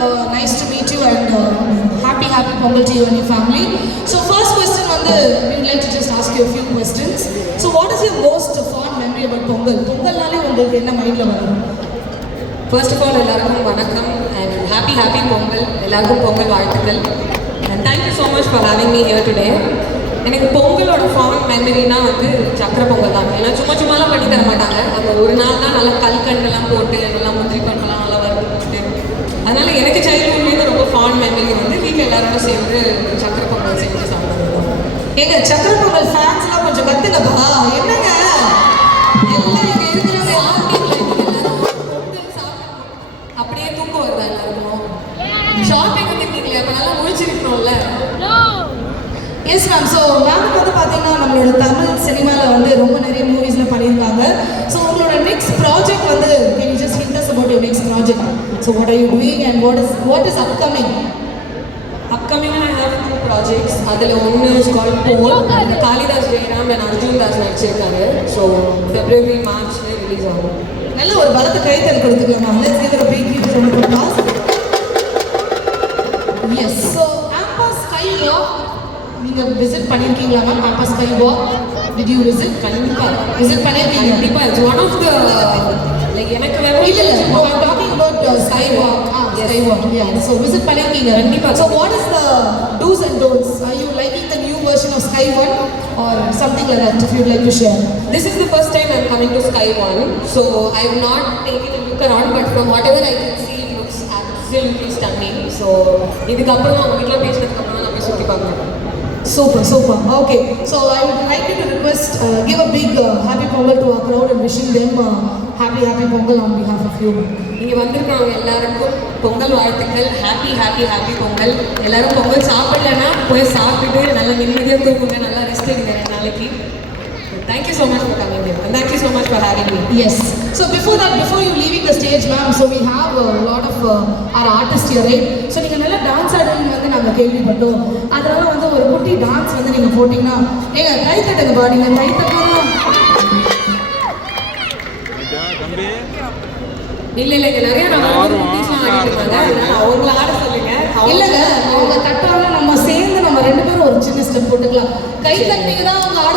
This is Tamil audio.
nice to meet you and happy Pongal to you and your family. So first question we would like to just ask you a few questions. So what is your most fond memory about Pongal? Pongal nale ungalku enna mind la varum? First of all, ellarkum vanakkam and happy Pongal. Ellarkum Pongal vaalthukal. And thank you so much for having me here today. எனக்கு பொங்கலோட ஃபாண்ட் மெமரினா சக்கரை பொங்கல் தான். ஏன்னா சும்மாலாம் பண்ணி தர மாட்டாங்க. அந்த ஒரு நாள் தான் நல்லா கல்கண்டெல்லாம் போட்டு நல்லா முந்திரி பண்ணலாம் நல்லா வறுத்து. அதனால எனக்கு சைல்ட்ஹுட்லேருந்து ரொம்ப ஃபாண்ட் மெமரி வீட்டில் எல்லாரோட சேர்ந்து சக்கரை பொங்கல் செஞ்சு சாப்பிடுவோம். எங்க சக்கரை பொங்கல் ஃபேன்ஸ்லாம் கொஞ்சம் கத்துங்கப்பா. என்னங்க எல்லாம் இங்கே இருக்கிறவங்க பொங்கல் சாப்பிடணும் அப்படியே தூக்கம் வருதா எல்லாருக்கும்? ஷாப்பிங் வந்துருக்கீங்களே அப்போ நல்லா முழிச்சிருக்கணும்ல. Yes ma'am. ஸோ மேமுக்கு பார்த்தீங்கன்னா நம்மளோட தமிழ் சினிமாவில் ரொம்ப நிறைய மூவிஸில் பண்ணியிருக்காங்க. ஸோ உங்களோட next project can you just hint us about your next project? So what are you doing and what is upcoming? I have 2 projects. அதில் ஒன்று is called Por. Kalidas Jayaram and Arjun Das நடிச்சிருக்காரு. ஸோ February March ரிலீஸ் ஆகும். நல்ல ஒரு பலத்தை கைத்தல் கொடுத்துக்கலாம் ma'am. Let's give a big gift from the class. Yes. So Campus Skywalk நீங்க விசிட் பண்ணிருக்கீங்களா ma'am? Campus Skywalk did you visit? கண்டிப்பா விசிட் பண்ணிருக்கீங்க. கண்டிப்பா it's one of the like எனக்கு வேற இல்ல no I'm talking about Skywalk. Skywalk, yeah. So visit பண்ணிருக்கீங்க கண்டிப்பா. So what is the do's and don'ts? Are you liking the new version of Sky One or something like that if you'd like to share? This is the first time I'm coming to Sky One, so I've not taken a look around, but from whatever I can see it looks absolutely stunning. So இதுக்கு அப்புறம் அவங்க கிட்ட பேசினதுக்கு அப்புறம் நான் போய் சுத்தி பார்க்கறேன். Super. Okay, so I would like you to request, give a big happy Pongal to our crowd and wishing them happy Pongal on behalf of you. இங்கே வந்திருக்கிறவங்க எல்லாருக்கும் பொங்கல் வாழ்த்துக்கள். ஹாப்பி பொங்கல். எல்லாரும் பொங்கல் சாப்பிடலன்னா போய் சாப்பிட்டு நல்லா நிம்மதியாக தூங்குங்க, நல்லா ரெஸ்ட் எடுங்க 2 நாளைக்கு. Thank you so much for coming here and thank you so much for having me. Yes. So before you leaving the stage ma'am, so we have a lot of our artists here, right? So நீங்க நல்லா டான்ஸ் ஆடுவீங்க நாங்க கேள்விப்பட்டோம். அதனால ஒரு குட்டி டான்ஸ் நீங்க போட்டீங்கன்னா ஏங்க கை தட்டுங்க பா. நீங்க கை தட்டணும். இல்ல நிறைய நம்ம குட்டீஸ்லாம் ஆடிட்டு இருக்காங்க. அவங்கள ஆட சொல்லுங்க. இல்லங்க அவங்க தட்டாம நம்ம சேர்ந்து நம்ம 2 பேரும் ஒரு சின்ன ஸ்டெப் போட்டுக்கலாம். கை தட்டிங்க தான் அவங்க ஆட